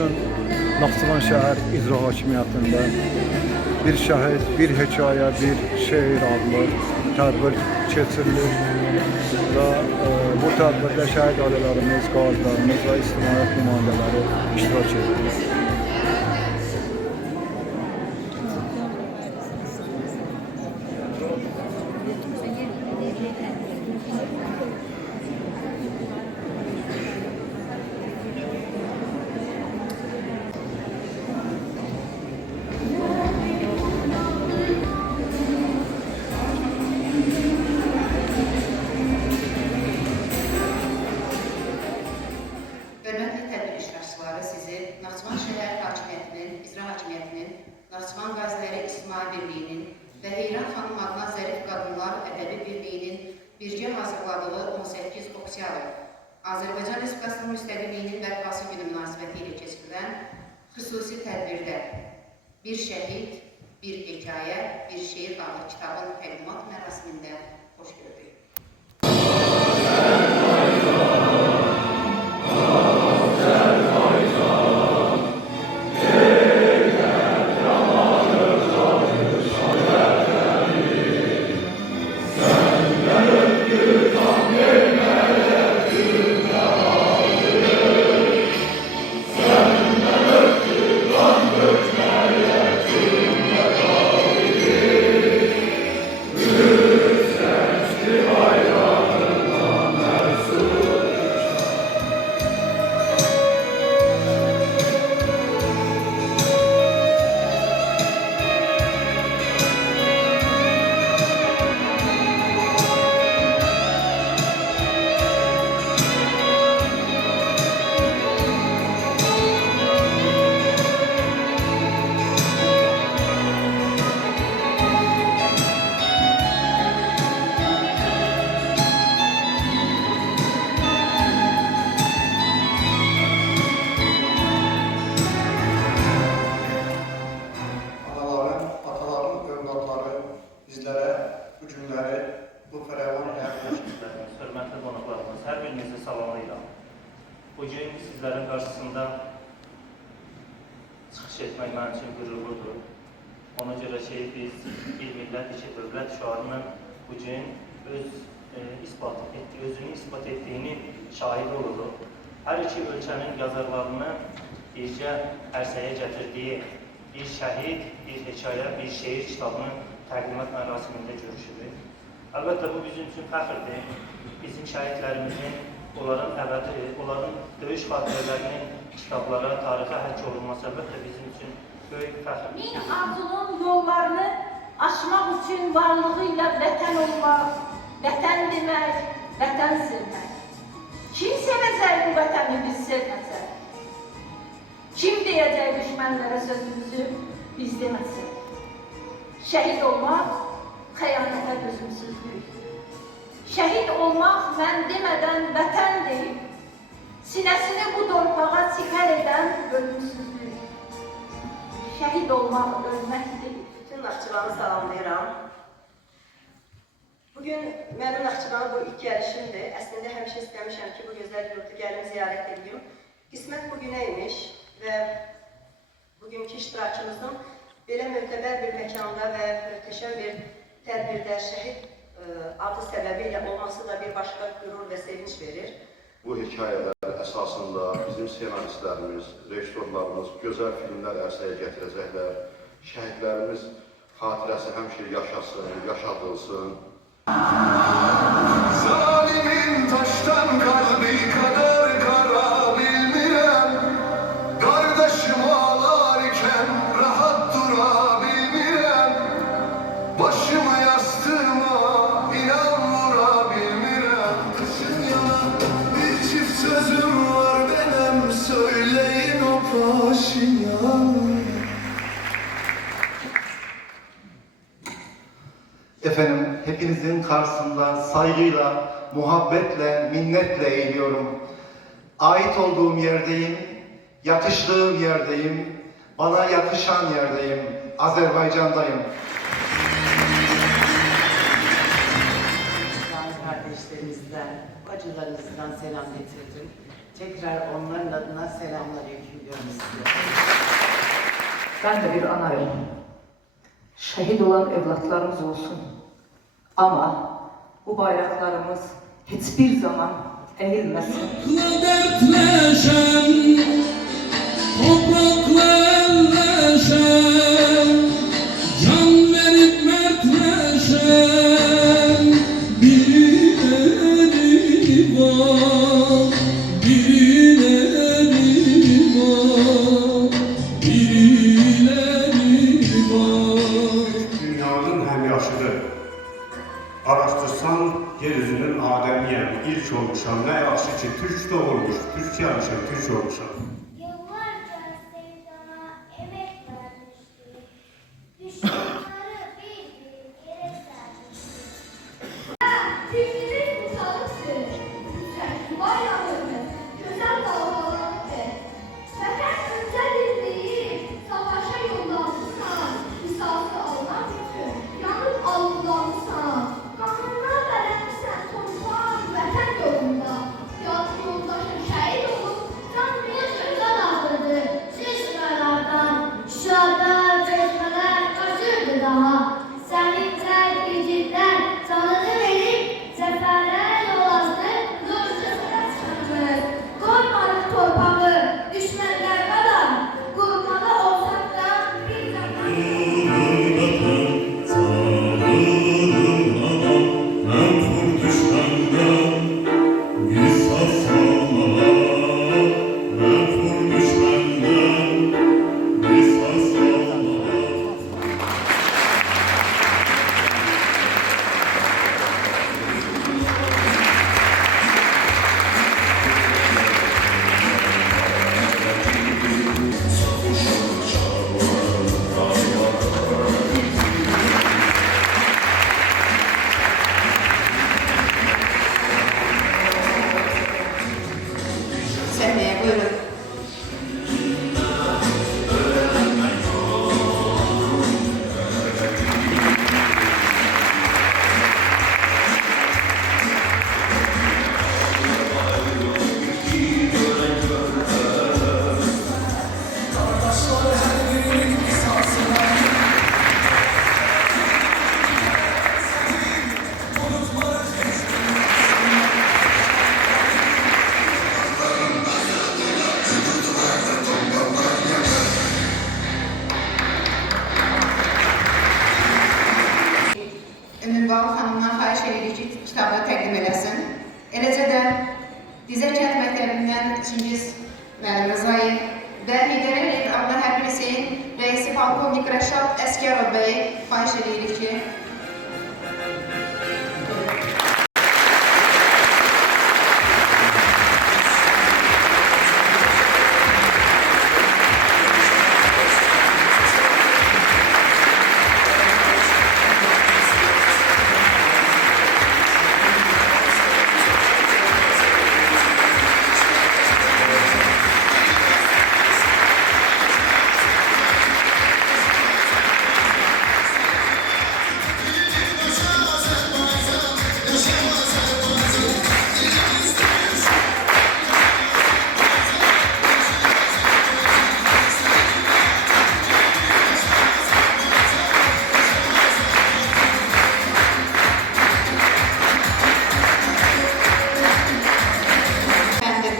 bugün Naxçıvan şəhər icra hakimiyyətində bir şəhid, bir hekayə, bir şeir adlı tədbir keçirilir və bu tədbirdə şəhid ailələrimiz, qazilərimiz və ictimaiyyət nümayəndələri iştirak edir. Naxçıvan şəhər hakimiyyətinin, icra hakimiyyətinin, Naxçıvan Qaziləri İctimai Birliyinin və Heyran xanım adına Zərif Qadınlar Ədəbi Birliyinin birgə hazırladığı 18 oktyabr Azərbaycan Respublikasının müstəqilliyinin bərpası günü münasibəti ilə keçirilən xüsusi tədbirdə bir şəhid, bir hekayə, bir şeir adlı kitabın təqdimat mərasimində xoş gördük. Bu günləri, bu fərəvan həyatlarımız, hörmətli qonaqlarımız, hər birinizi salamlayıram. Bugün sizlərin qarşısında çıxış etmək mənim üçün qürurludur. Ona görə ki, biz bir millət iki dövlət şüarının bugün özünü ispat etdiyinin şahidi oluruq. Hər iki ölkənin yazarlarını bircə ərsəyə gətirdiyi bir şəhid, bir hekayə, bir şeir kitabının təqdimat mərasimində görüşürük. Əlbəttə, bu bizim üçün fəxrdir. Bizim şəhidlərimizin, onların döyüş xatirələrinin kitablara, tarixə həkk olunması əlbəttə bizim üçün böyük fəxrdir. Min arzunun yollarını aşmaq üçün varlığı ilə vətən olmaq, vətən demək, vətən sevmək. Kim sevəcək bu vətəni biz sevməsək? Kim deyəcək düşmənlərə sözümüzü biz deməsək? Şəhid olmaq, xəyanətə dözümsüzlük. Şəhid olmaq, mən demədən vətən deyib, sinəsini bu torpağa sipər edən ölümsüzlük. Şəhid olmaq, ölmək deyib. Bütün Naxçıvanı salamlayıram. Bugün mənim Naxçıvana bu ilk gəlişimdir. Əslində həmişə istəmişəm ki, bu gözəl yurdu gəlim, ziyarət edeyim. Qismət bugünə imiş və bugünkü iştirakımızın belə möhtəbər bir məkanda və möhtəşəm bir tədbirdə şəhid adı səbəbilə olması da bir başqa qürur və sevinç verir. Bu hekayələr əsasında bizim senaristlərimiz, rejissorlarımız gözəl filmlər ərsəyə gətirəcəklər. Şəhidlərimiz xatirəsi həmişə yaşasın, yaşadılsın. Zalimin taştan kalbi kadar kara bilmirəm, kardeşim ağlarken rahat durabilmirəm, başımı yastığıma inan vurabilmirəm. Kışın yana bir çift sözüm var benim, söyleyin o Paşinyan. Efendim, hepinizin karşısında saygıyla, muhabbetle, minnetle eğiliyorum. Ait olduğum yerdeyim, yakıştığım yerdeyim, bana yakışan yerdeyim, Azerbaycan'dayım. Kardeşlerimizden, bacılarımızdan selam getirdim. Tekrar onların adına selamlar iletiyorum size. Ben de bir anayım. Şehit olan evlatlarımız olsun. Ama bu bayraklarımız hiçbir zaman eğilmesin. Dertleşen, toprakla elleşen, can verip mertleşen, birileri var, birileri var, birileri var. Dünyanın həmyaşıdır. Araşdırsan, yeryüzünün Adəmiyəm, ilk olmuşam. Nə yaxşı ki, Türk doğulmuş, Türk gəlmişəm, Türk olmuşam. Yıllarca sevdana emek vermişti. Düşmanları bir yere sermişti. Fikrimiz musallıktı. Yüksek bayrağımız güzel dalgalandı. Vətən öncədir deyib, savaşa yollanmışsan, misası alınan üçün yanıb algılanmışsan. Qanunlar bələnmişsən torpaq vətən yolunda. Yazı yoldaşın şəhid olub, can bir özdən ağırdı. Çeşmələrdən, şüşələr, çeşmələr qaçırdı daha. Sənin çək igidlər canını verib, zəfərlərə yol açdı, zorcasına çıxarmış. Qoymarıq torpağı, düşmənlər qədər, qurmada olsaq da bir zaman. Sahneye buyurun. Ünvanlı xanımdan xahiş edirik ki, kitabı təqdim eləsin. Eləcə də Dizə Kənd Məktəbindən Çingiz müəllim Rızayev və Heydər Əliyev adlı hərbi liseyin rəisi polkovnik Rəşad Əskərov bəyi xahiş edirik ki,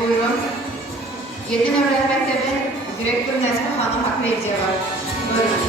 buyurun. 7 nömrəli məktəbin direktor Nəzmi xanım Haqverdiyə var. Buyurun.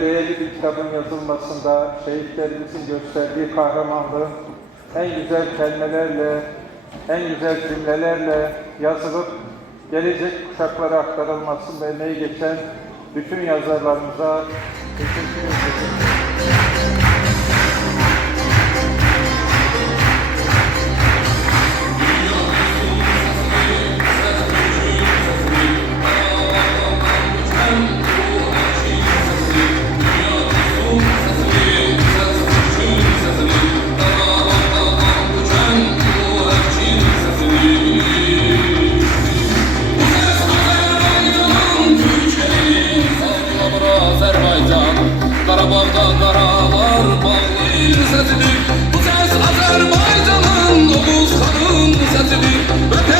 değerli bir kitabın yazılmasında şehitlerimizin gösterdiği kahramanlığın en güzel kelimelerle, en güzel cümlelerle yazılıp gelecek kuşaklara aktarılmasında emeği geçen bütün yazarlarımıza teşekkür ederim. Qarabağda qaralar bağlayır səsidir. Bu səs Azərbaycanın, Oğuz xanın səsidir.